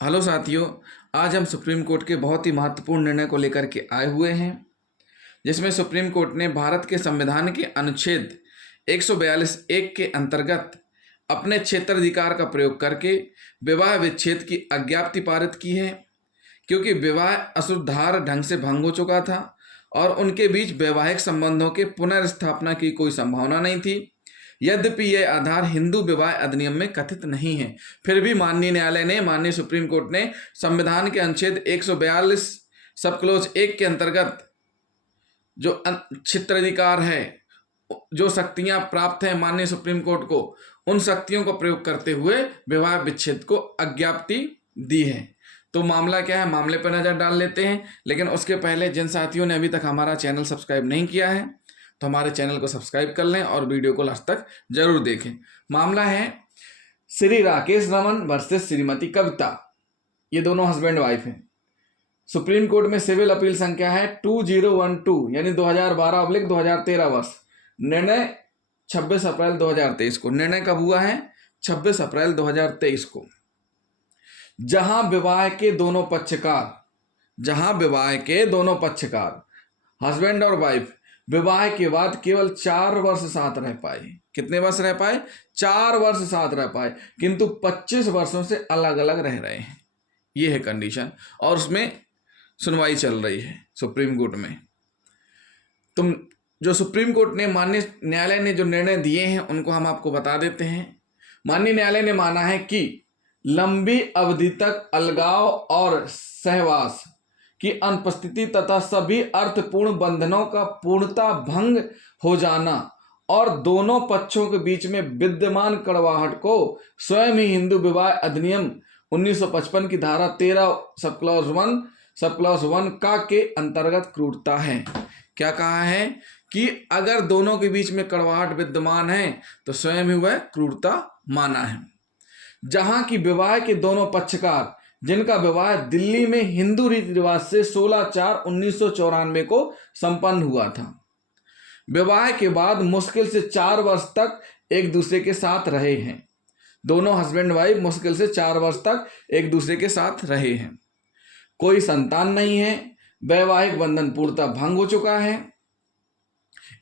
Hello साथियों, आज हम सुप्रीम कोर्ट के बहुत ही महत्वपूर्ण निर्णय को लेकर के आए हुए हैं, जिसमें सुप्रीम कोर्ट ने भारत के संविधान के अनुच्छेद 142(1) के अंतर्गत अपने क्षेत्राधिकार का प्रयोग करके विवाह विच्छेद की अज्ञप्ति पारित की है, क्योंकि विवाह असुरधार ढंग से भंग हो चुका था और उनके बीच वैवाहिक संबंधों के पुनर्स्थापना की कोई संभावना नहीं थी। यद्यपि यह आधार हिंदू विवाह अधिनियम में कथित नहीं है, फिर भी माननीय सुप्रीम कोर्ट ने संविधान के अनुच्छेद 142 सब क्लोज 1 के अंतर्गत जो क्षेत्राधिकार है, जो शक्तियां प्राप्त हैं माननीय सुप्रीम कोर्ट को, उन शक्तियों का प्रयोग करते हुए विवाह विच्छेद को अज्ञप्ति दी है। तो मामला क्या है, मामले पर नजर डाल लेते हैं। लेकिन उसके पहले जिन साथियों ने अभी तक हमारा चैनल सब्सक्राइब नहीं किया है तो हमारे चैनल को सब्सक्राइब कर लें और वीडियो को लास्ट तक जरूर देखें। मामला है श्री राकेश रमन वर्सेस श्रीमती कविता। ये दोनों हस्बैंड वाइफ हैं। सुप्रीम कोर्ट में सिविल अपील संख्या है 2012 यानी 2012/2013 वर्ष। निर्णय 26 अप्रैल 2023 को। निर्णय कब हुआ है? 26 अप्रैल 2023 को। जहां विवाह के दोनों पक्षकार हस्बैंड और वाइफ विवाह के बाद केवल 4 वर्ष साथ रह पाए। कितने वर्ष रह पाए? 4 वर्ष साथ रह पाए, किंतु 25 वर्षों से अलग अलग रह रहे हैं। ये है कंडीशन और उसमें सुनवाई चल रही है सुप्रीम कोर्ट में। तुम जो सुप्रीम कोर्ट ने माननीय न्यायालय ने जो निर्णय दिए हैं उनको हम आपको बता देते हैं। माननीय न्यायालय ने माना है कि लंबी अवधि तक अलगाव और सहवास की अनुपस्थिति तथा सभी अर्थपूर्ण बंधनों का पूर्णता भंग हो जाना और दोनों पक्षों के बीच में विद्यमान कड़वाहट को स्वयं ही हिंदू विवाह अधिनियम 1955 की धारा 13 सब क्लॉज 1 का के अंतर्गत क्रूरता है। क्या कहा है कि अगर दोनों के बीच में कड़वाहट विद्यमान है तो स्वयं ही वह क्रूरता माना है। जहां की विवाह के दोनों पक्षकार जिनका विवाह दिल्ली में हिंदू रीति रिवाज से 16/4/1994 को संपन्न हुआ था, विवाह के बाद मुश्किल से 4 वर्ष तक एक दूसरे के साथ रहे हैं। दोनों हस्बैंड वाइफ मुश्किल से 4 वर्ष तक एक दूसरे के साथ रहे हैं। कोई संतान नहीं है, वैवाहिक बंधन पूर्णतः भंग हो चुका है।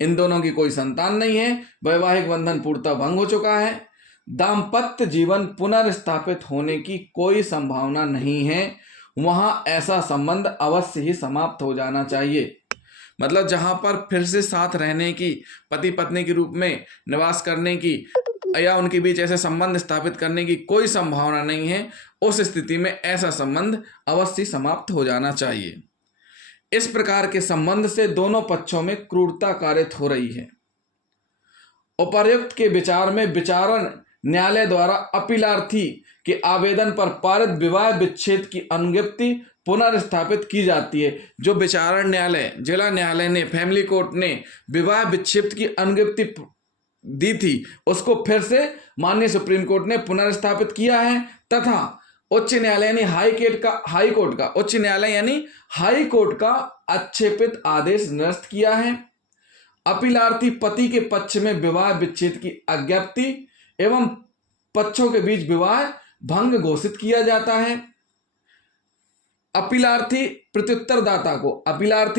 इन दोनों की कोई संतान नहीं है, वैवाहिक बंधन पूर्णतः भंग हो चुका है। दाम्पत्य जीवन पुनर्स्थापित होने की कोई संभावना नहीं है। वहां ऐसा संबंध अवश्य ही समाप्त हो जाना चाहिए। मतलब जहां पर फिर से साथ रहने की, पति पत्नी के रूप में निवास करने की या उनके बीच ऐसे संबंध स्थापित करने की कोई संभावना नहीं है, उस स्थिति में ऐसा संबंध अवश्य समाप्त हो जाना चाहिए। इस प्रकार के संबंध से दोनों पक्षों में क्रूरता कारित हो रही है। उपर्युक्त के विचार में विचारण न्यायालय द्वारा अपीलार्थी के आवेदन पर पारित विवाह विच्छेद की अनुज्ञप्ति पुनर्स्थापित की जाती है। जो विचारण न्यायालय, जिला न्यायालय ने, फैमिली कोर्ट ने विवाह विच्छेद की अनुज्ञप्ति दी थी, उसको फिर से माननीय सुप्रीम कोर्ट ने पुनर्स्थापित किया है तथा उच्च न्यायालय ने हाई कोर्ट का अच्छेपित आदेश निरस्त किया है। अपीलार्थी पति के पक्ष में विवाह विच्छेद की अज्ञप्ति एवं पक्षों के बीच विवाह भंग घोषित किया जाता है। अपीलार्थी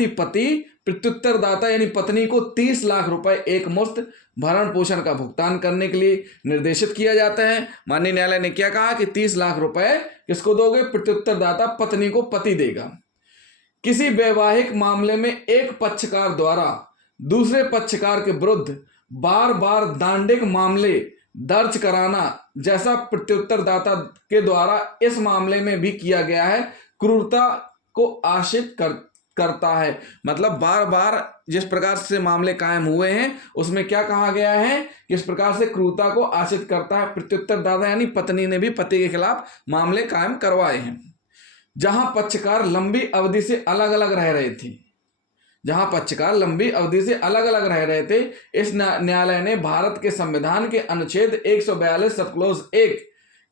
पति प्रत्युत्तरदाता यानी पत्नी को 30 लाख रुपए एकमुश्त भरण पोषण का भुगतान करने के लिए निर्देशित किया जाता है। माननीय न्यायालय ने क्या कहा कि 30 लाख रुपए किसको दोगे? प्रत्युत्तरदाता पत्नी को पति देगा। किसी वैवाहिक मामले में एक पक्षकार द्वारा दूसरे पक्षकार के विरुद्ध बार बार दांडिक मामले दर्ज कराना, जैसा प्रत्युत्तरदाता के द्वारा इस मामले में भी किया गया है, क्रूरता को आश्रित करता है। मतलब बार बार जिस प्रकार से मामले कायम हुए हैं उसमें क्या कहा गया है, किस प्रकार से क्रूरता को आश्रित करता है। प्रत्युत्तरदाता यानी पत्नी ने भी पति के खिलाफ मामले कायम करवाए हैं। जहां पक्षकार लंबी अवधि से अलग अलग रह रहे थे, इस न्यायालय ने भारत के संविधान के अनुच्छेद 142 सब क्लॉज 1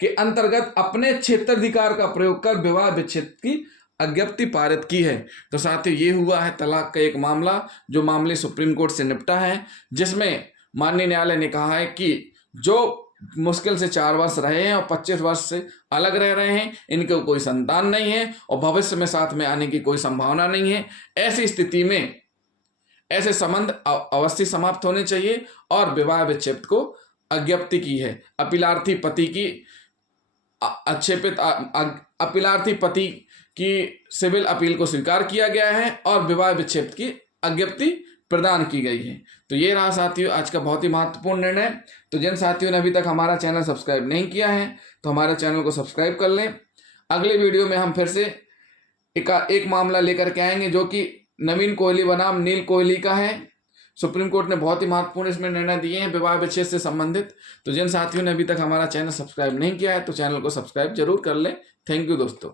के अंतर्गत अपने क्षेत्राधिकार का प्रयोग कर विवाह विच्छेद की अज्ञप्ति पारित की है। तो साथियों, ये हुआ है तलाक का एक मामला जो मामले सुप्रीम कोर्ट से निपटा है, जिसमें माननीय न्यायालय ने कहा है कि जो मुश्किल से 4 वर्ष रहे हैं और 25 वर्ष से अलग रह रहे हैं, इनको कोई संतान नहीं है और भविष्य में साथ में आने की कोई संभावना नहीं है, ऐसी स्थिति में ऐसे संबंध अवश्य समाप्त होने चाहिए और विवाह विच्छेद को अज्ञप्ति की है। अपीलार्थी पति की आक्षेपित अपीलार्थी पति की सिविल अपील को स्वीकार किया गया है और विवाह विच्छेद की अज्ञप्ति प्रदान की गई है। तो ये रहा साथियों आज का बहुत ही महत्वपूर्ण निर्णय। तो जिन साथियों ने अभी तक हमारा चैनल सब्सक्राइब नहीं किया है तो हमारे चैनल को सब्सक्राइब कर लें। अगले वीडियो में हम फिर से एक मामला लेकर के आएंगे जो कि नवीन कोहली बनाम नील कोहली का है। सुप्रीम कोर्ट ने बहुत ही महत्वपूर्ण इसमें निर्णय दिए हैं विवाह विच्छेद से संबंधित। तो जिन साथियों ने अभी तक हमारा चैनल सब्सक्राइब नहीं किया है तो चैनल को सब्सक्राइब जरूर कर लें। थैंक यू दोस्तों।